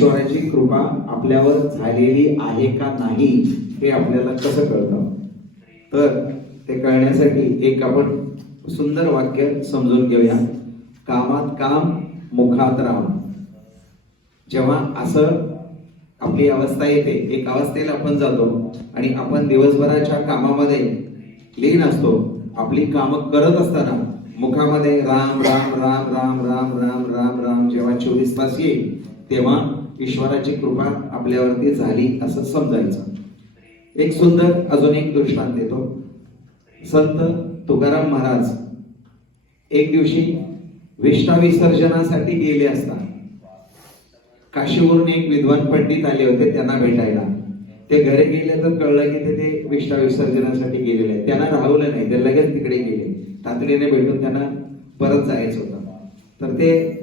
ईश्वराची कृपा आपल्यावर झालेली आहे का नाही हे आपल्याला कसं कळतं? तर ते कळण्यासाठी एक आपण सुंदर वाक्य समजून घेऊया. कामात काम, मुखात राम. जेव्हा असं आपली अवस्था येते, एक अवस्थेला आपण जातो आणि आपण दिवसभराच्या कामामध्ये लीन असतो. आपली कामं करत असताना मुखामध्ये राम राम राम राम राम राम राम राम जेव्हा 24 तास येईल तेव्हा ईश्वराची कृपा आपल्यावरती झाली असं समजायचं. एक सुंदर अजून एक दृष्टांत देतो. संत तुकाराम महाराज एक दिवशी विष्ठा विसर्जनासाठी गेले असता काशीवरून एक विद्वान पंडित आले होते त्यांना भेटायला. ते घरी गेले तर कळलं की ते विष्ठा विसर्जनासाठी गेलेले आहेत. त्यांना राहवलं नाही, ते लगेच तिकडे गेले. तातडीने भेटून त्यांना परत जायचं होतं. तर ते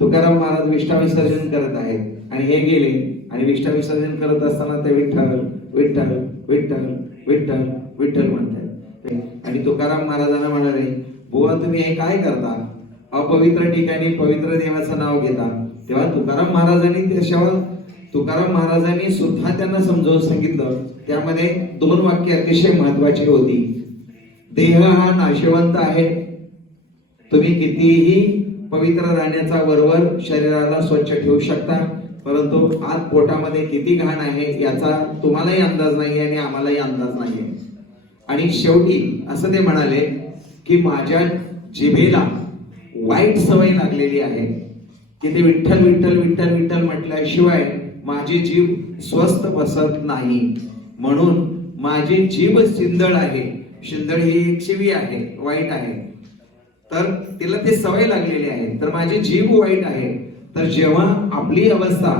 तुकाराम महाराज विष्ठा विसर्जन करत आहेत आणि हे गेले आणि विष्ठा विसर्जन करत असताना ते विठ्ठल विठ्ठल विठ्ठल विठ्ठल विठ्ठल म्हणतात. आणि तुकाराम महाराजांना म्हणाले, बुवा तुम्ही हे काय करता? अपवित्र ठिकाणी पवित्र देवाचं नाव घेता. तेव्हा तुकाराम महाराजांनी सुद्धा त्यांना समजावून सांगितलं. त्यामध्ये 2 वाक्य अतिशय महत्वाची होती. देह हा नाशवंत आहे. तुम्ही कितीही पवित्र राहण्याचा वरवर शरीराला स्वच्छ ठेवू शकता, परंतु आत पोटामध्ये किती घाण आहे याचा तुम्हालाही अंदाज नाही आणि आम्हालाही अंदाज नाही. आणि शेवटी असं ते म्हणाले की माझ्या जिभेला वाईट सवय लागलेली आहे की ते विठ्ठल विठ्ठल विठ्ठल विठ्ठल म्हटल्याशिवाय माझी जीभ स्वस्थ बसत नाही. म्हणून माझी जीभ सिंदळ आहे. सिंदळ ही एक शिवी आहे, वाईट आहे. तर तिला ते सवय लागलेली आहे. तर माझी जीभ वाईट आहे. तर जेव्हा आपली अवस्था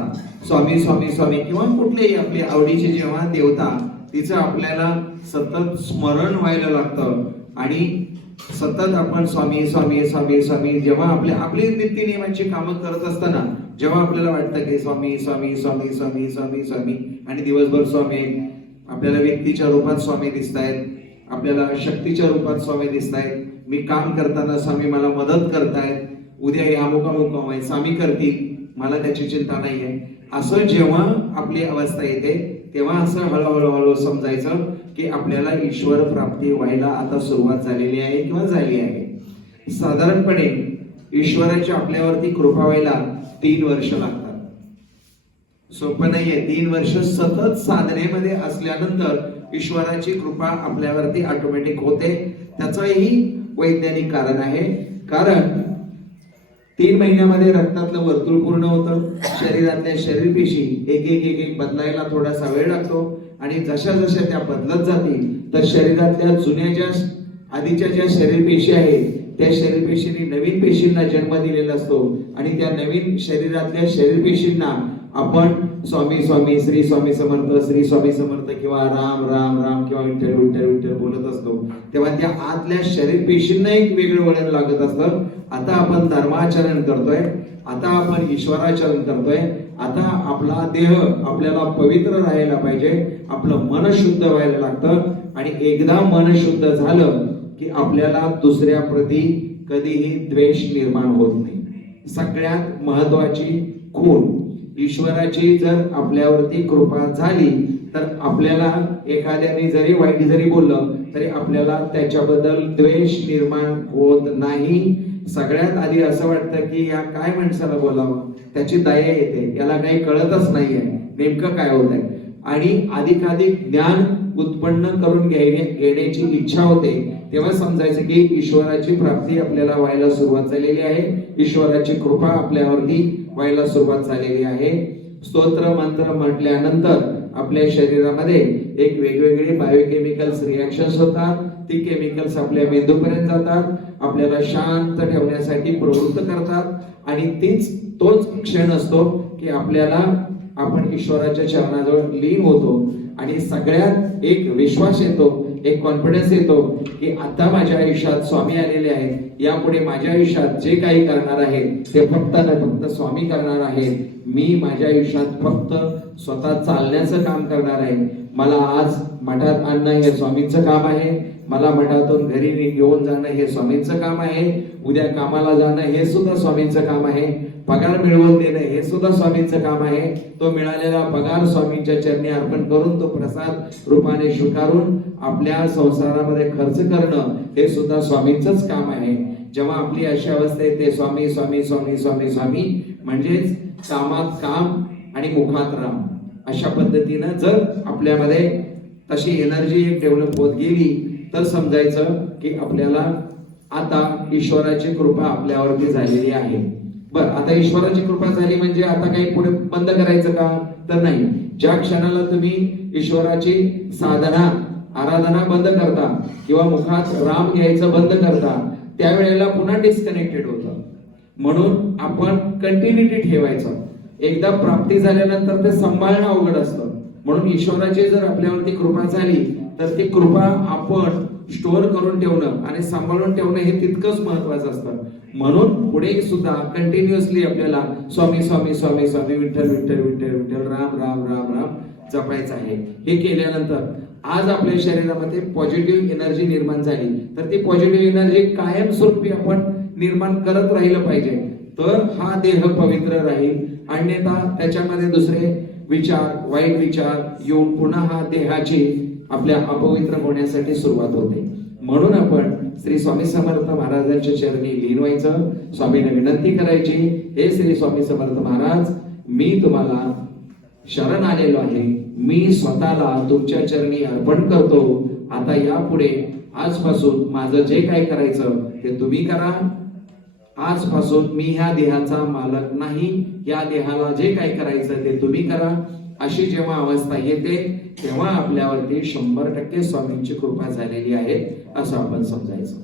स्वामी स्वामी स्वामी किंवा कुठलीही आपली आवडीची जेव्हा देवता तिचं आपल्याला सतत स्मरण व्हायला लागतं आणि सतत आपण स्वामी स्वामी स्वामी स्वामी जेव्हा आपली नित्यनियमाची कामं करत असताना जेव्हा आपल्याला वाटतं की स्वामी स्वामी स्वामी स्वामी स्वामी स्वामी आणि दिवसभर स्वामी, आपल्याला व्यक्तीच्या रूपात स्वामी दिसतायत, आपल्याला शक्तीच्या रूपात स्वामी दिसतायत, मी काम करताना स्वामी मला मदत करतायत, उद्या या अमुक स्वामी करतील, मला त्याची चिंता नाहीये. असं जेव्हा आपली अवस्था येते तेव्हा असं हळूहळू समजायचं की आपल्याला ईश्वर प्राप्ती व्हायला आता सुरुवात झालेली आहे किंवा झाली आहे. साधारणपणे ईश्वराची आपल्यावरती कृपा व्हायला 3 वर्ष लागतात. सोपं नाहीये. 3 वर्ष सतत साधनेमध्ये असल्यानंतर ईश्वराची कृपा आपल्यावरती ऑटोमॅटिक होते. त्याचंही वैज्ञानिक कारण आहे. कारण 3 महिन्यामध्ये रक्तातलं वर्तुळ पूर्ण होतं. शरीरातल्या शरीरपेशी एक बदलायला थोडासा वेळ लागतो आणि जशा जशा त्या बदलत जातील तर शरीरातल्या जुन्या ज्या आधीच्या ज्या शरीरपेशी आहेत त्या शरीरपेशींनी नवीन पेशींना जन्म दिलेला असतो आणि त्या नवीन शरीरातल्या शरीरपेशींना आपण स्वामी स्वामी श्री स्वामी समर्थ किंवा राम राम राम किंवा विठ्ठल विठ्ठल विठ्ठल बोलत असतो. तेव्हा त्या आतल्या शरीरपेशींना एक वेगळं वळण लागत असतं. आता आपण धर्माचरण करतोय, आता आपण ईश्वराचरण करतोय, आता आपला देह आपल्याला पवित्र राहायला पाहिजे, आपलं मन शुद्ध व्हायला लागतं. आणि एकदा मन शुद्ध झालं की आपल्याला दुसऱ्या प्रती कधीही द्वेष निर्माण होत नाही. सगळ्यात महत्वाची खूण ईश्वराची जर आपल्यावरती कृपा झाली तर आपल्याला एखाद्याने जरी वाईट जरी बोललं तरी आपल्याला त्याच्याबद्दल द्वेष निर्माण होत नाही. सगळ्यात आधी असं वाटतं की या काय माणसाला बोलावं, त्याची दया येते, याला काही कळतच नाहीये नेमकं काय होत आहे. आणि अधिकाधिक ज्ञान उत्पन्न करून घेण्याची इच्छा होते. तेव्हा समजायचं की ईश्वराची प्राप्ती आपल्याला व्हायला सुरुवात झालेली आहे. ईश्वराची कृपा आपल्यावरती व्हायला सुरुवात झालेली आहे. स्तोत्र मंत्र म्हटल्यानंतर आपल्या शरीरामध्ये एक वेगवेगळे बायोकेमिकल्स रिॲक्शन्स होतात. ती केमिकल्स आपल्या मेंदूपर्यंत जातात, आपल्याला शांत ठेवण्यासाठी प्रवृत्त करतात आणि तोच क्षण असतो की आपण ईश्वराच्या चरणाजवळ लीन होतो आणि सगळ्यात एक विश्वास येतो, एक कॉन्फिडन्स येतो की आता माझ्या आयुष्यात स्वामी आलेले आहेत. यापुढे माझ्या आयुष्यात जे काही करणार आहे ते फक्त स्वामी करणार आहे. मी माझ्या आयुष्यात फक्त स्वतः चालण्याचं काम करणार आहे. मला आज मठात आणणं हे स्वामींचं काम आहे, मला मठातून घरी घेऊन जाणं हे स्वामींचं काम आहे, उद्या कामाला जाणं हे सुद्धा स्वामींचं काम आहे. पगार मिळवून देणं हे सुद्धा स्वामींचं काम आहे. तो मिळालेला पगार स्वामींच्या चरणी अर्पण करून तो प्रसाद रूपाने स्वीकारून आपल्या संसारामध्ये खर्च करणं हे सुद्धा स्वामींचंच काम आहे. जेव्हा आपली अशी अवस्था येते स्वामी स्वामी स्वामी स्वामी स्वामी म्हणजेच कामात काम आणि मुखात राम, अशा पद्धतीनं जर आपल्यामध्ये तशी एनर्जी एक डेव्हलप होत गेली तर समजायचं की आपल्याला आता ईश्वराची कृपा आपल्यावरती झालेली आहे. बर, आता ईश्वराची कृपा झाली म्हणजे आता काही पुढे बंद करायचं का? तर नाही. ज्या क्षणाला तुम्ही ईश्वराची साधना आराधना बंद करता किंवा मुखात राम घ्यायचं बंद करता त्यावेळेला पुन्हा डिस्कनेक्टेड होतं. म्हणून आपण कंटिन्युटी ठेवायचं. एकदा प्राप्ती झाल्यानंतर ते सांभाळणं अवघड असतं. म्हणून ईश्वराची जर आपल्यावरती कृपा झाली तर ती कृपा आपण स्टोअर करून ठेवणं आणि सांभाळून ठेवणं हे तितकंच महत्वाचं असतं. म्हणून पुढे सुद्धा कंटिन्युअसली आपल्याला स्वामी स्वामी स्वामी स्वामी विठ्ठल विठ्ठल विठ्ठल विठ्ठल राम राम राम राम जपायचं आहे. हे केल्यानंतर आज आपल्या शरीरामध्ये पॉझिटिव्ह एनर्जी निर्माण झाली तर ती पॉझिटिव्ह एनर्जी कायमस्वरूपी आपण निर्माण करत राहिलं पाहिजे. तर हा देह पवित्र राहील. अन्यथा त्याच्यामध्ये दुसरे विचार वाईट विचार येऊन पुन्हा हा देहाची आपल्या अपवित्र होण्यासाठी सुरुवात होते. म्हणून आपण श्री स्वामी समर्थ महाराजांच्या चरणी लीन व्हायचं. स्वामींना विनंती करायची, हे श्री स्वामी समर्थ महाराज, मी तुम्हाला शरण आलेलो आहे. मी स्वतःला तुमच्या चरणी अर्पण करतो. आता यापुढे आजपासून माझं जे काय करायचं ते तुम्ही करा. आजपासून मी ह्या देहाचा मालक नाही. या देहाला जे काय करायचं ते तुम्ही करा. अशी जेव्हा अवस्था येते तेव्हा आपल्यावरती 100% स्वामींची कृपा झालेली आहे असं आपण समजायचं.